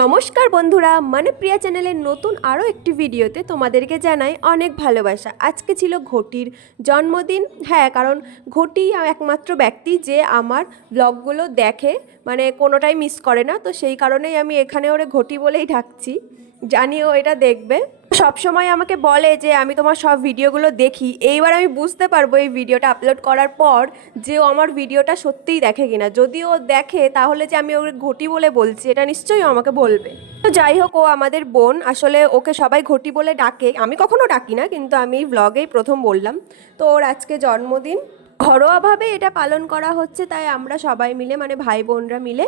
নমস্কার বন্ধুরা মানে প্রিয়া চ্যানেলের নতুন আরও একটি ভিডিওতে তোমাদেরকে জানাই অনেক ভালোবাসা। আজকে ছিল ঘটির জন্মদিন। হ্যাঁ কারণ ঘটি একমাত্র ব্যক্তি যে আমার ব্লগগুলো দেখে মানে কোনোটাই মিস করে না। তো সেই কারণেই আমি এখানে ওরে ঘটি বলেই ঢাকছি জানিও এটা দেখবে। সবসময় আমাকে বলে যে, আমি তোমার সব ভিডিওগুলো দেখি। এইবার আমি বুঝতে পারব এই ভিডিওটা আপলোড করার পর যে, ও আমার ভিডিওটা সত্যিই দেখে কিনা। যদি ও দেখে, তাহলে যে আমি ওকে ঘটি বলে বলছি, এটা নিশ্চয়ই আমাকে বলবে। তো যাই হোক, ও আমাদের বোন। আসলে ওকে সবাই ঘটি বলে ডাকে। আমি কখনো ডাকি না, কিন্তু আমি এই ভ্লগেই প্রথম বললাম। তো ওর আজকে জন্মদিন। ঘরোয়াভাবে এটা পালন করা হচ্ছে তাই আমরা সবাই মিলে মানে ভাই বোনরা মিলে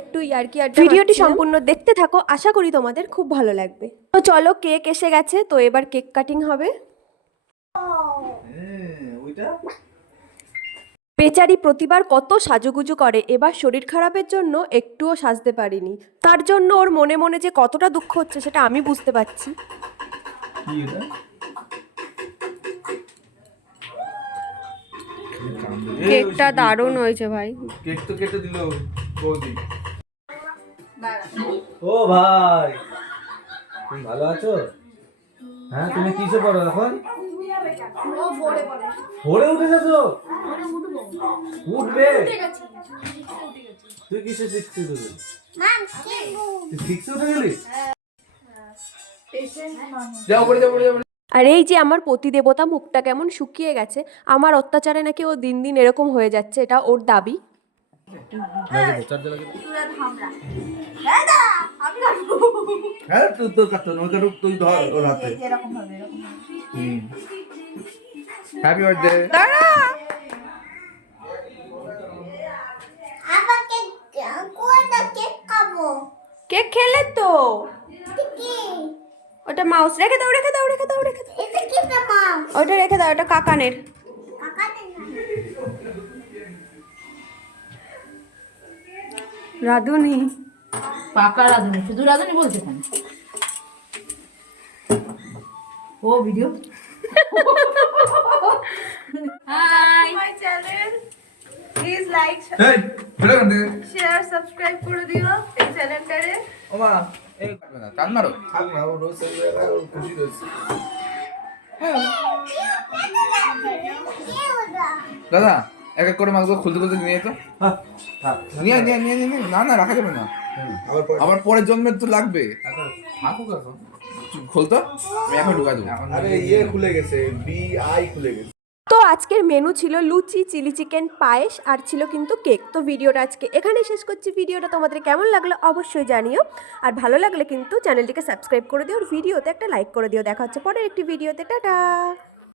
একটু ইয়ার্কি আড্ডা ভিডিওটি সম্পূর্ণ দেখতে থাকো আশা করি তোমাদের খুব ভালো লাগবে। তো চলো কেক এসে গেছে তো এবার কেক কাটিং হবে। ওইটা বেচারি প্রতিবার কত সাজুগুজু করে এবার শরীর খারাপের জন্য একটুও সাজতে পারিনি। তার জন্য ওর মনে মনে যে কতটা দুঃখ হচ্ছে সেটা আমি বুঝতে পারছি। কেকটা দারুণ হয়েছে ভাই। কেক তো কেটে দিল বৌদি। ও ভাই তুমি ভালো আছো? হ্যাঁ তুমি কিসে পড়ো এখন? ভোরে উঠে গেছো উঠবে? তুই কিসে শিখছিস তুই তুই সিক্সে উঠে গেলি যাও পড়ে যাও পড়ে যাও। আর এই যে আমার পতিদেবতা মুখটা কেমন শুকিয়ে গেছে আমার অত্যাচারে নাকি ও দিন দিন এরকম হয়ে যাচ্ছে এটা ওর দাবি। হ্যাঁ হ্যাপি বার্থডে কেক খেলে তো? কি? ওটা মাউস। রেখে দাও রেখে দাও রেখে দাও রেখে দাও। এটা কি মাম ওটা রেখে দাও ওটা কাকানের। কাকা রাধুনি। পাকা রাঁধুনি শুধু রাঁধুনি বলছে কেন? ও video hi my channel please like share subscribe করে দিও এই চ্যানেলটারে ওমা। এই কাটবে না টান মারো থাক না ও রোজ খুশি দাদা এক এক করে মাছগুলো খুলতে খুলতে নিয়ে যেত। নিয়ে নিয়ে নিয়ে নিয়ে। না না রাখা যাবে না। আবার পরের জন্মের তো লাগবে। খুলতো? আমি এখন ঢুকা দেবো। আরে ইয়ে খুলে গেছে বি আই খুলে গেছে। তো আজকের মেনু ছিল লুচি, চিলি চিকেন, পায়েস আর ছিল কিন্তু কেক। তো ভিডিওটা আজকে এখানে শেষ করছি। ভিডিওটা তোমাদের কেমন লাগল অবশ্যই জানিও। আর ভালো লাগলে কিন্তু চ্যানেলটিকে সাবস্ক্রাইব করে দিও আর ভিডিওতে একটা লাইক করে দিও। দেখা হচ্ছে পরের একটি ভিডিওতে। টাটা!